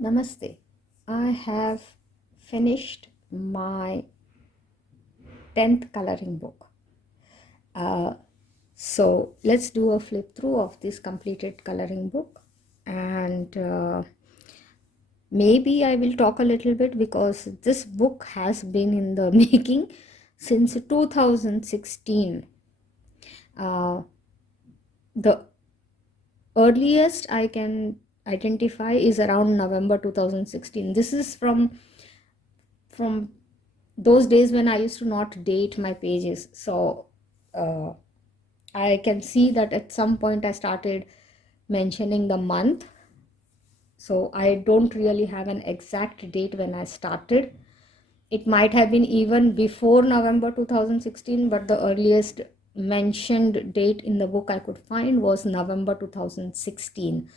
Namaste. I have finished my 10th coloring book. Uh, so let's do a flip through of this completed coloring book, and maybe I will talk a little bit because this book has been in the making since 2016. Uh, the earliest I can identify is around November 2016. This is from those days when I used to not date my pages. So uh, I can see that at some point I started mentioning the month. So I don't really have an exact date when I started. It might have been even before November 2016, but the earliest mentioned date in the book I could find was November 2016.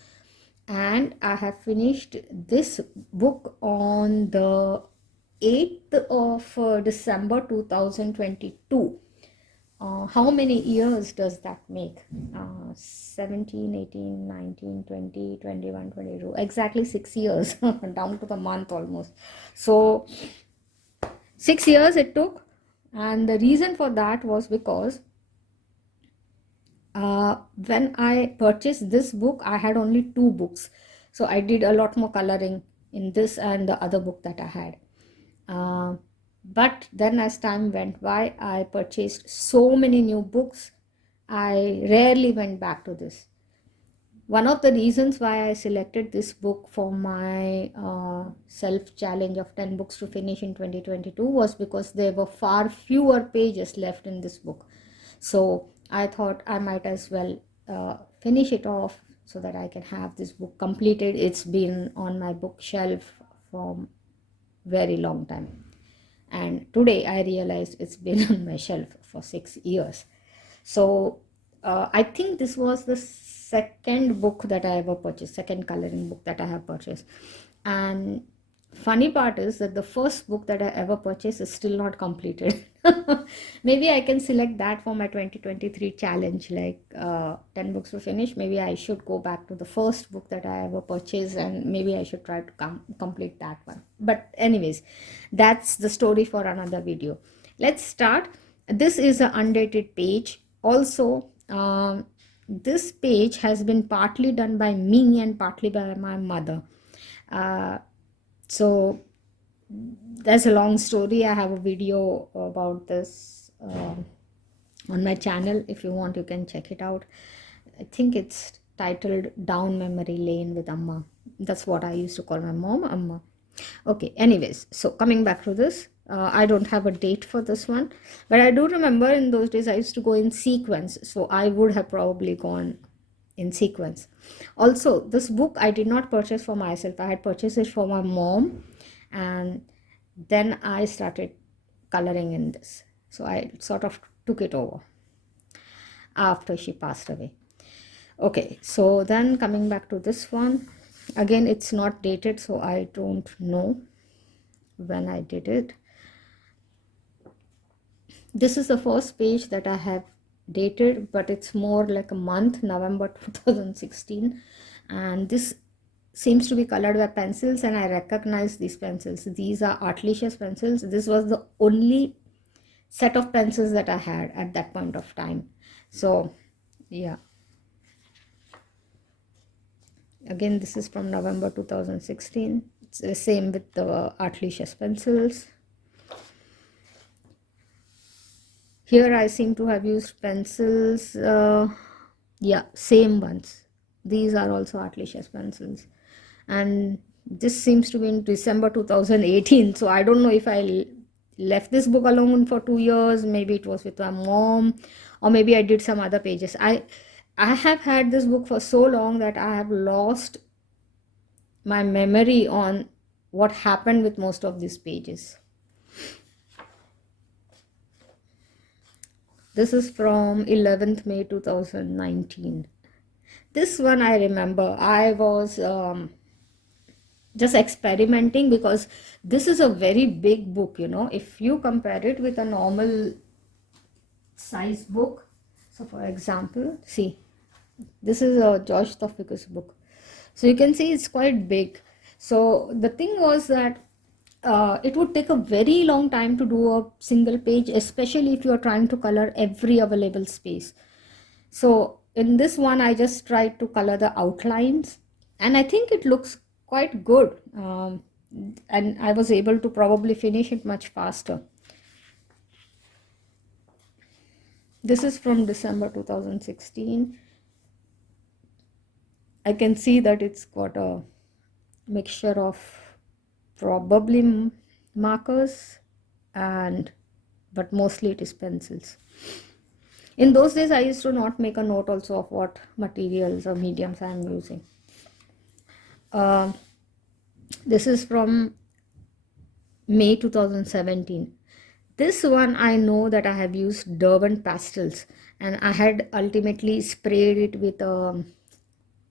And I have finished this book on the 8th of December 2022. How many years does that make? 17, 18, 19, 20, 21, 22. Exactly 6 years, down to the month almost. So 6 years it took. And the reason for that was because when I purchased this book, I had only two books. So I did a lot more coloring in this and the other book that I had. But then as time went by, I purchased so many new books. I rarely went back to this. One of the reasons why I selected this book for my self challenge of 10 books to finish in 2022 was because there were far fewer pages left in this book. So I thought I might as well finish it off so that I can have this book completed. It's been on my bookshelf for very long time. And today I realized it's been on my shelf for 6 years. So I think this was the second book that I ever purchased, second coloring book that I have purchased. And funny part is that the first book that I ever purchased is still not completed. Maybe I can select that for my 2023 challenge, like 10 books to finish. Maybe I should go back to the first book that I ever purchased, and maybe I should try to complete that one. But anyways, that's the story for another video. Let's start. This is an undated page. Also, this page has been partly done by me and partly by my mother. So that's a long story. I have a video about this on my channel. If you want, you can check it out. I think it's titled Down Memory Lane with Amma. That's what I used to call my mom, Amma. Okay, anyways, so coming back to this, I don't have a date for this one, but I do remember in those days I used to go in sequence, so I would have probably gone in sequence. Also, this book I did not purchase for myself. I had purchased it for my mom, and then I started coloring in this. So I sort of took it over after she passed away. Okay, so then coming back to this one, again it's not dated, so I don't know when I did it. This is the first page that I have dated, but it's more like a month, November 2016, and this seems to be colored by pencils, and I recognize these pencils. These are Artlicious pencils. This was the only set of pencils that I had at that point of time. So yeah, again this is from November 2016. It's the same with the Artlicious pencils. Here I seem to have used pencils, yeah, same ones. These are also Artlicious pencils. And this seems to be in December 2018. So I don't know if I left this book alone for 2 years. Maybe it was with my mom, or maybe I did some other pages. I have had this book for so long that I have lost my memory on what happened with most of these pages. This is from 11th May 2019. This one I remember. I was just experimenting because this is a very big book, you know. If you compare it with a normal size book, so for example, see, this is a George Tawfik's book. So you can see it's quite big. So the thing was that it would take a very long time to do a single page, especially if you are trying to color every available space. So in this one, I just tried to color the outlines, and I think it looks quite good. And I was able to probably finish it much faster. This is from December 2016. I can see that it's got a mixture of probably markers and but mostly it is pencils. In those days I used to not make a note also of what materials or mediums I am using. uh, this is from May 2017. This one I know that I have used Durban pastels, and I had ultimately sprayed it with a,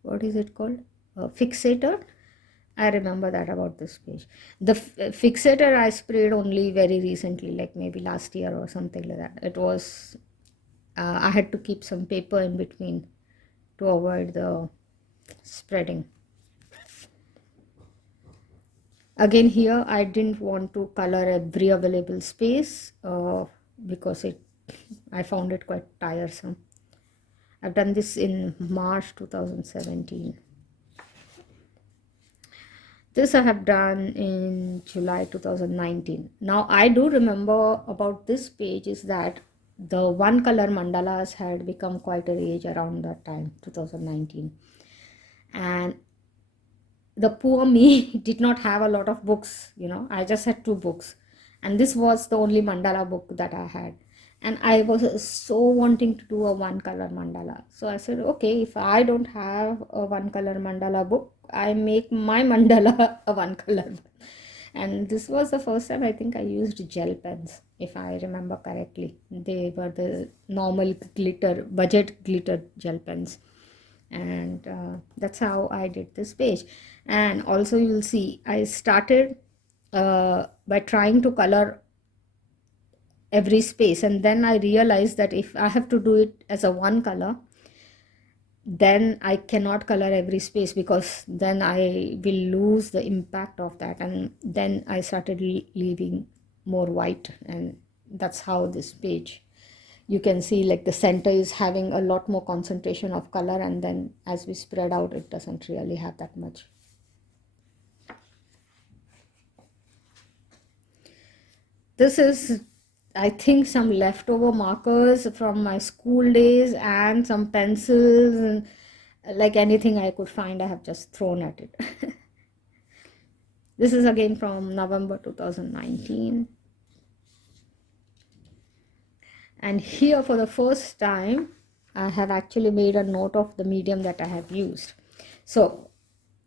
what is it called, a fixator. I remember that about this page. The fixator I sprayed only very recently, like maybe last year or something like that. It was, I had to keep some paper in between to avoid the spreading. Again, here I didn't want to color every available space because I found it quite tiresome. I've done this in March 2017. This I have done in July 2019. Now I do remember about this page is that the one color mandalas had become quite a rage around that time, 2019. And the poor me did not have a lot of books, I just had 2 books. And this was the only mandala book that I had. And I was so wanting to do a one color mandala. So I said, okay, if I don't have a one color mandala book, I make my mandala a one color. And this was the first time I think I used gel pens, if I remember correctly. They were the normal glitter, budget glitter gel pens. And that's how I did this page. And also you'll see I started by trying to color every space, and then I realized that if I have to do it as a one color, then I cannot color every space, because then I will lose the impact of that. And then I started leaving more white, and that's how this page, you can see like the center is having a lot more concentration of color, and then as we spread out it doesn't really have that much. This is, I think, some leftover markers from my school days and some pencils, and like anything I could find I have just thrown at it. This is again from November 2019. And here for the first time I have actually made a note of the medium that I have used. So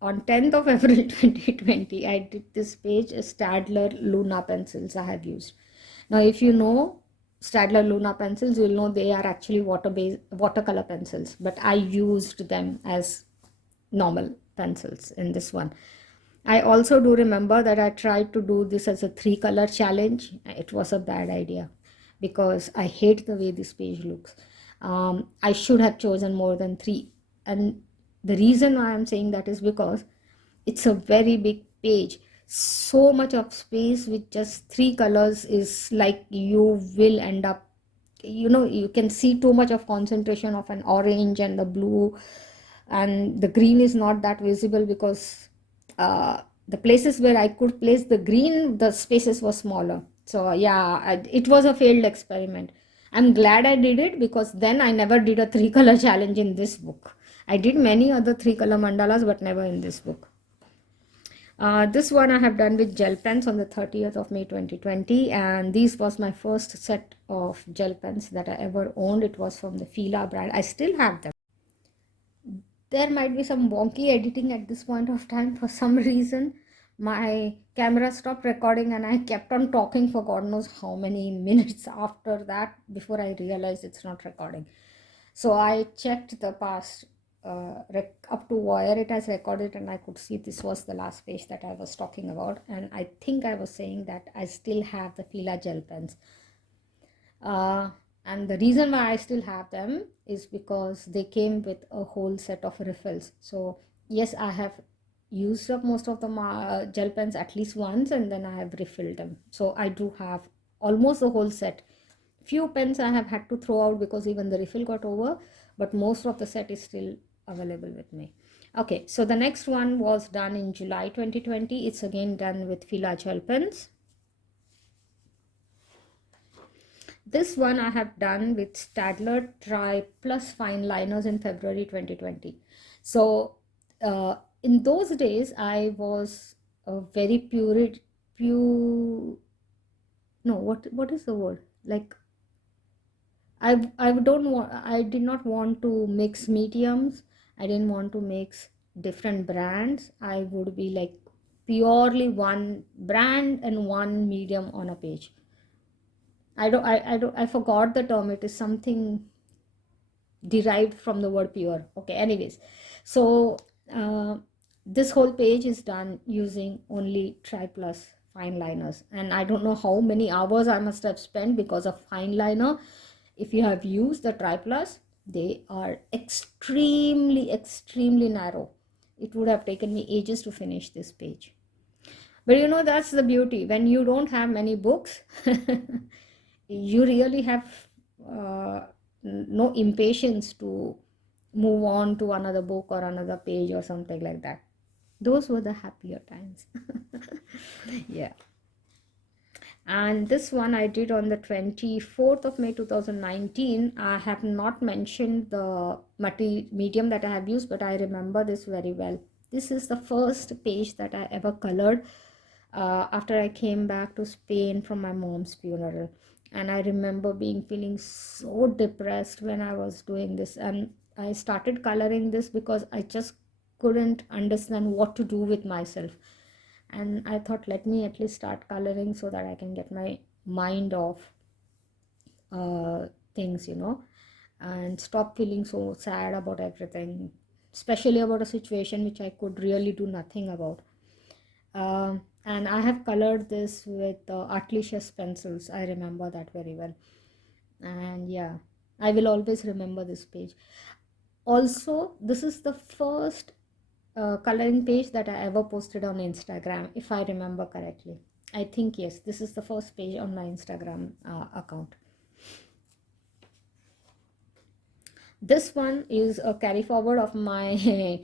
on 10th of April 2020 I did this page, Stadler Luna pencils I have used. Now if you know Stadler Luna pencils, you'll know they are actually watercolor pencils, but I used them as normal pencils in this one. I also do remember that I tried to do this as a 3-color challenge. It was a bad idea because I hate the way this page looks. I should have chosen more than 3. And the reason why I'm saying that is because it's a very big page. So much of space with just 3 colors is like you will end up, you can see too much of concentration of an orange and the blue, and the green is not that visible because the places where I could place the green, the spaces were smaller. So yeah, it was a failed experiment. I'm glad I did it, because then I never did a 3-color challenge in this book. I did many other 3-color mandalas, but never in this book. This one I have done with gel pens on the 30th of May 2020, and this was my first set of gel pens that I ever owned. It was from the Fila brand. I still have them. There might be some wonky editing at this point of time. For some reason my camera stopped recording and I kept on talking for God knows how many minutes after that before I realized it's not recording. So I checked the past up to where it has recorded, and I could see this was the last page that I was talking about. And I think I was saying that I still have the Fila gel pens. And the reason why I still have them is because they came with a whole set of refills. So yes, I have used up most of the gel pens at least once, and then I have refilled them. So I do have almost the whole set. Few pens I have had to throw out because even the refill got over, but most of the set is still available with me. Okay, so the next one was done in July 2020. It's again done with Fila gel pens. This one I have done with Stadler Tri Plus fine liners in February 2020. So in those days, I was a very pure, no, what is the word? Like, I did not want to mix mediums. I didn't want to mix different brands. I would be like purely one brand and one medium on a page. I forgot the term. It is something derived from the word pure. Okay, anyways, so uh, this whole page is done using only Tri Plus fine liners, and I don't know how many hours I must have spent because of fine liner. If you have used the Tri Plus, they are extremely narrow. It would have taken me ages to finish this page. But you know, that's the beauty. When you don't have many books, you really have no impatience to move on to another book or another page or something like that. Those were the happier times. Yeah. And this one I did on the 24th of May 2019. I have not mentioned the medium that I have used, but I remember this very well. This is the first page that I ever colored after I came back to Spain from my mom's funeral. And I remember feeling so depressed when I was doing this. And I started coloring this because I just couldn't understand what to do with myself. And I thought, let me at least start coloring so that I can get my mind off things, and stop feeling so sad about everything, especially about a situation which I could really do nothing about. And I have colored this with Artlicious pencils. I remember that very well. And yeah, I will always remember this page. Also, this is the first coloring page that I ever posted on Instagram, if I remember correctly. I think yes, this is the first page on my Instagram account. This one is a carry forward of my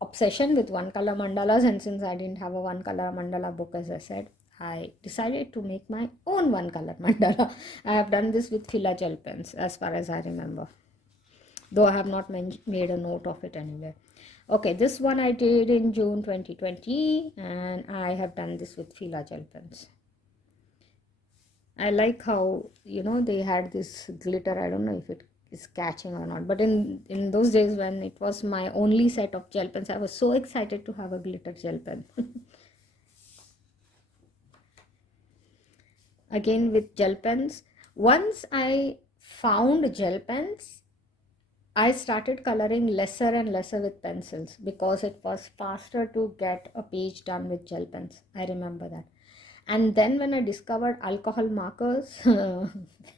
obsession with one color mandalas, and since I didn't have a one color mandala book, as I said, I decided to make my own one color mandala. I have done this with Fila gel pens as far as I remember, though I have not made a note of it anywhere. Okay, this one I did in June 2020, and I have done this with Fila gel pens. I like how, they had this glitter. I don't know if it is catching or not, but in those days when it was my only set of gel pens, I was so excited to have a glitter gel pen. Again with gel pens, once I found gel pens, I started coloring lesser and lesser with pencils because it was faster to get a page done with gel pens. I remember that. And then when I discovered alcohol markers,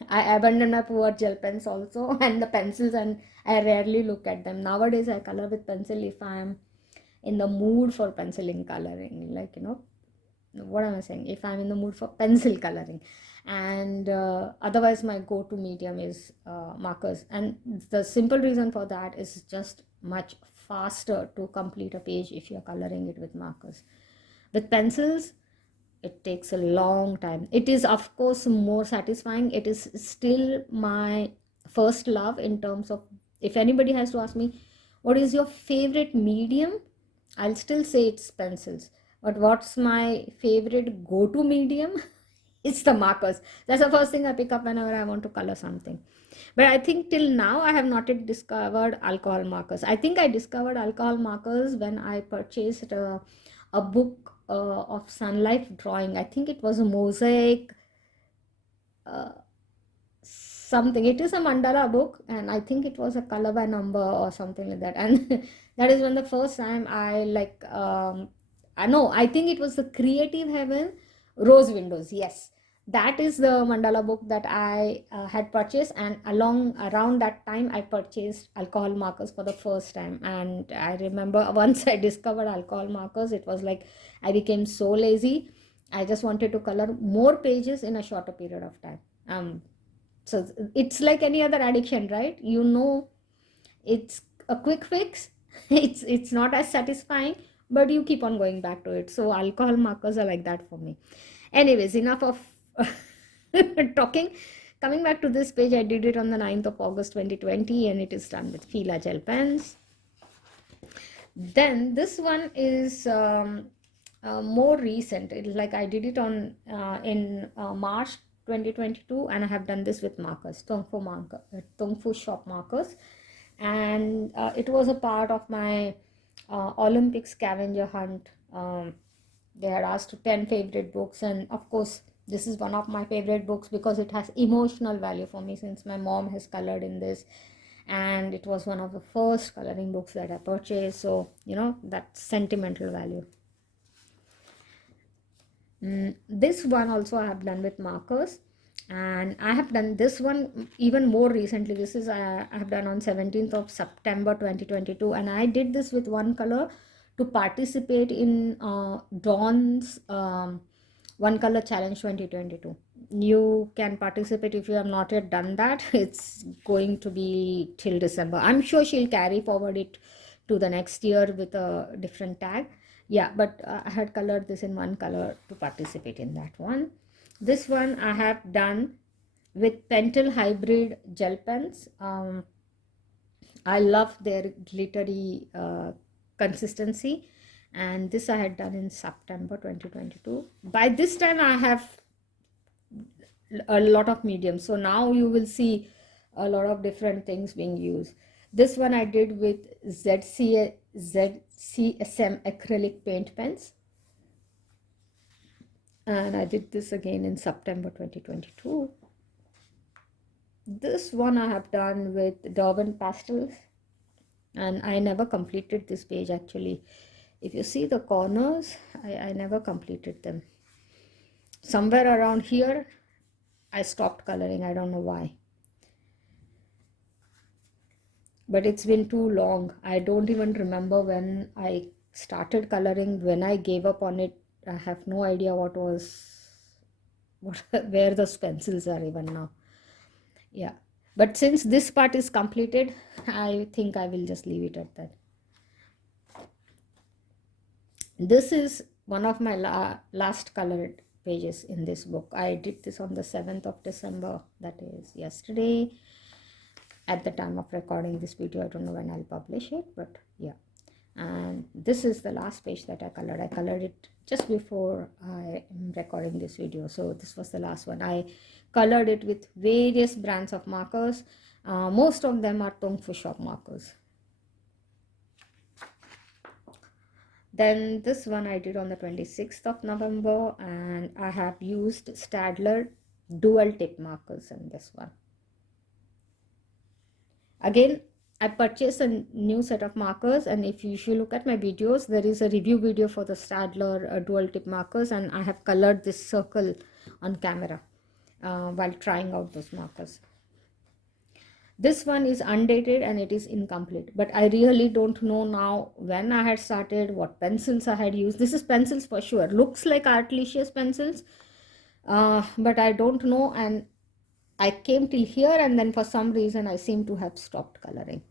I abandoned my poor gel pens also and the pencils, and I rarely look at them. Nowadays, I color with pencil if I am in the mood for penciling coloring. Like, what am I saying? If I'm in the mood for pencil coloring. And otherwise, my go-to medium is markers. And the simple reason for that is just much faster to complete a page if you're coloring it with markers. With pencils, it takes a long time. It is of course more satisfying. It is still my first love in terms of, if anybody has to ask me what is your favorite medium, I'll still say it's pencils. But what's my favorite go-to medium? It's the markers. That's the first thing I pick up whenever I want to color something. But I think till now I have not yet discovered alcohol markers. I think I discovered alcohol markers when I purchased a book of sun life drawing. I think it was a mosaic something. It is a mandala book, and I think it was a color by number or something like that. And that is when the first time I know, I think it was the Creative Heaven Rose Windows. Yes, That is the mandala book that I had purchased, and around that time I purchased alcohol markers for the first time. And I remember once I discovered alcohol markers, it was like I became so lazy. I just wanted to color more pages in a shorter period of time. So it's like any other addiction, right? You know, it's a quick fix. It's not as satisfying, but you keep on going back to it. So alcohol markers are like that for me. Anyways, enough of talking. Coming back to this page, I did it on the 9th of August 2020, and it is done with Fila gel pens. Then this one is more recent. It's like I did it on in March 2022, and I have done this with markers, Tongfu shop markers, and it was a part of my Olympic scavenger hunt. They had asked 10 favorite books, and of course this is one of my favorite books because it has emotional value for me, since my mom has colored in this, and it was one of the first coloring books that I purchased. So you know, that's sentimental value. This one also I have done with markers, and I have done this one even more recently. This is I have done on 17th of September 2022, and I did this with one color to participate in Dawn's one color challenge 2022. You can participate if you have not yet done that. It's going to be till December. I'm sure she'll carry forward it to the next year with a different tag. Yeah, but I had colored this in one color to participate in that one. This one I have done with Pentel hybrid gel pens. I love their glittery consistency, and this I had done in September 2022. By this time I have a lot of mediums, so now you will see a lot of different things being used. This one I did with ZCSM acrylic paint pens, and I did this again in September 2022. This one I have done with Darwin pastels, and I never completed this page actually. If you see the corners, I never completed them. Somewhere around here I stopped coloring. I don't know why, but it's been too long. I don't even remember when I started coloring, when I gave up on it. I have no idea what where those pencils are even now. Yeah, but since this part is completed, I think I will just leave it at that. This is one of my last colored pages in this book. I did this on the 7th of December, that is yesterday. At the time of recording this video, I don't know when I'll publish it, but yeah. And this is the last page that I colored. I colored it just before I am recording this video, so this was the last one. I colored it with various brands of markers. Most of them are Tongfu shop markers. Then this one I did on the 26th of November, and I have used Staedtler dual tip markers in this one. Again, I purchased a new set of markers, and if you look at my videos, there is a review video for the Staedtler dual tip markers, and I have colored this circle on camera while trying out those markers. This one is undated and it is incomplete, but I really don't know now when I had started, what pencils I had used. This is pencils for sure. Looks like Artlicious pencils, but I don't know, and I came till here, and then for some reason I seem to have stopped coloring,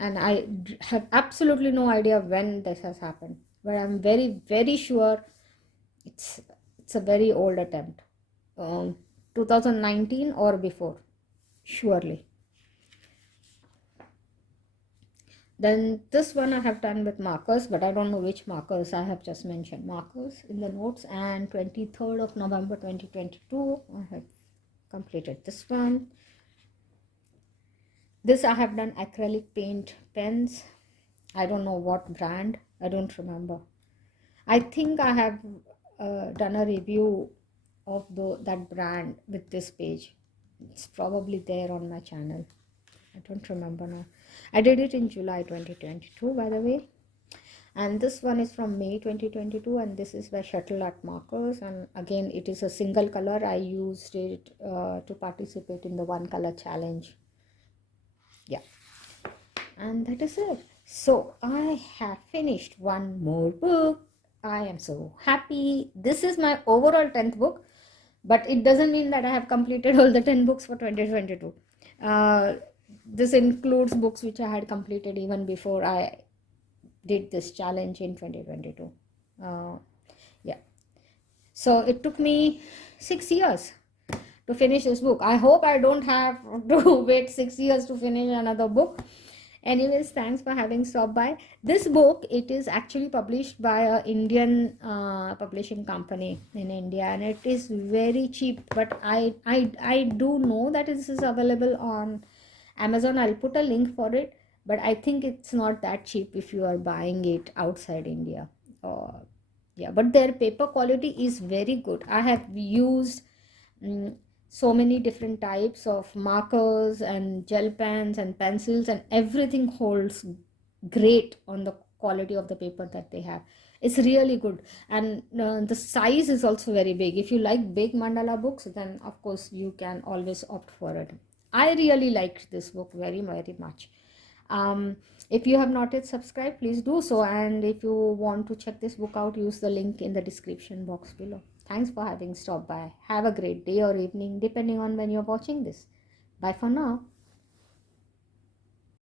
and I have absolutely no idea when this has happened, but I'm very, very sure it's a very old attempt, 2019 or before, surely. Then this one I have done with markers, but I don't know which markers. I have just mentioned markers in the notes. And 23rd of November 2022, I have completed this one. This I have done acrylic paint pens. I don't know what brand. I don't remember. I think I have done a review of that brand with this page. It's probably there on my channel. I don't remember now. I did it in July 2022, by the way. And this one is from May 2022, and this is by Shuttle Art Markers, and again it is a single color. I used it to participate in the one color challenge. Yeah, and that is it. So I have finished one more book. I am so happy. This is my overall 10th book, but it doesn't mean that I have completed all the 10 books for 2022. This includes books which I had completed even before I did this challenge in 2022. Yeah, so it took me 6 years to finish this book. I hope I don't have to wait 6 years to finish another book. Anyways, thanks for having stopped by. This book, it is actually published by a Indian publishing company in India, and it is very cheap. But I do know that this is available on Amazon. I'll put a link for it, but I think it's not that cheap if you are buying it outside India. Yeah, but their paper quality is very good. I have used so many different types of markers and gel pens and pencils, and everything holds great on the quality of the paper that they have. It's really good, and the size is also very big. If you like big mandala books, then of course you can always opt for it. I really liked this book very, very much. If you have not yet subscribed, please do so, and if you want to check this book out, use the link in the description box below. Thanks for having stopped by. Have a great day or evening depending on when you're watching this. Bye for now.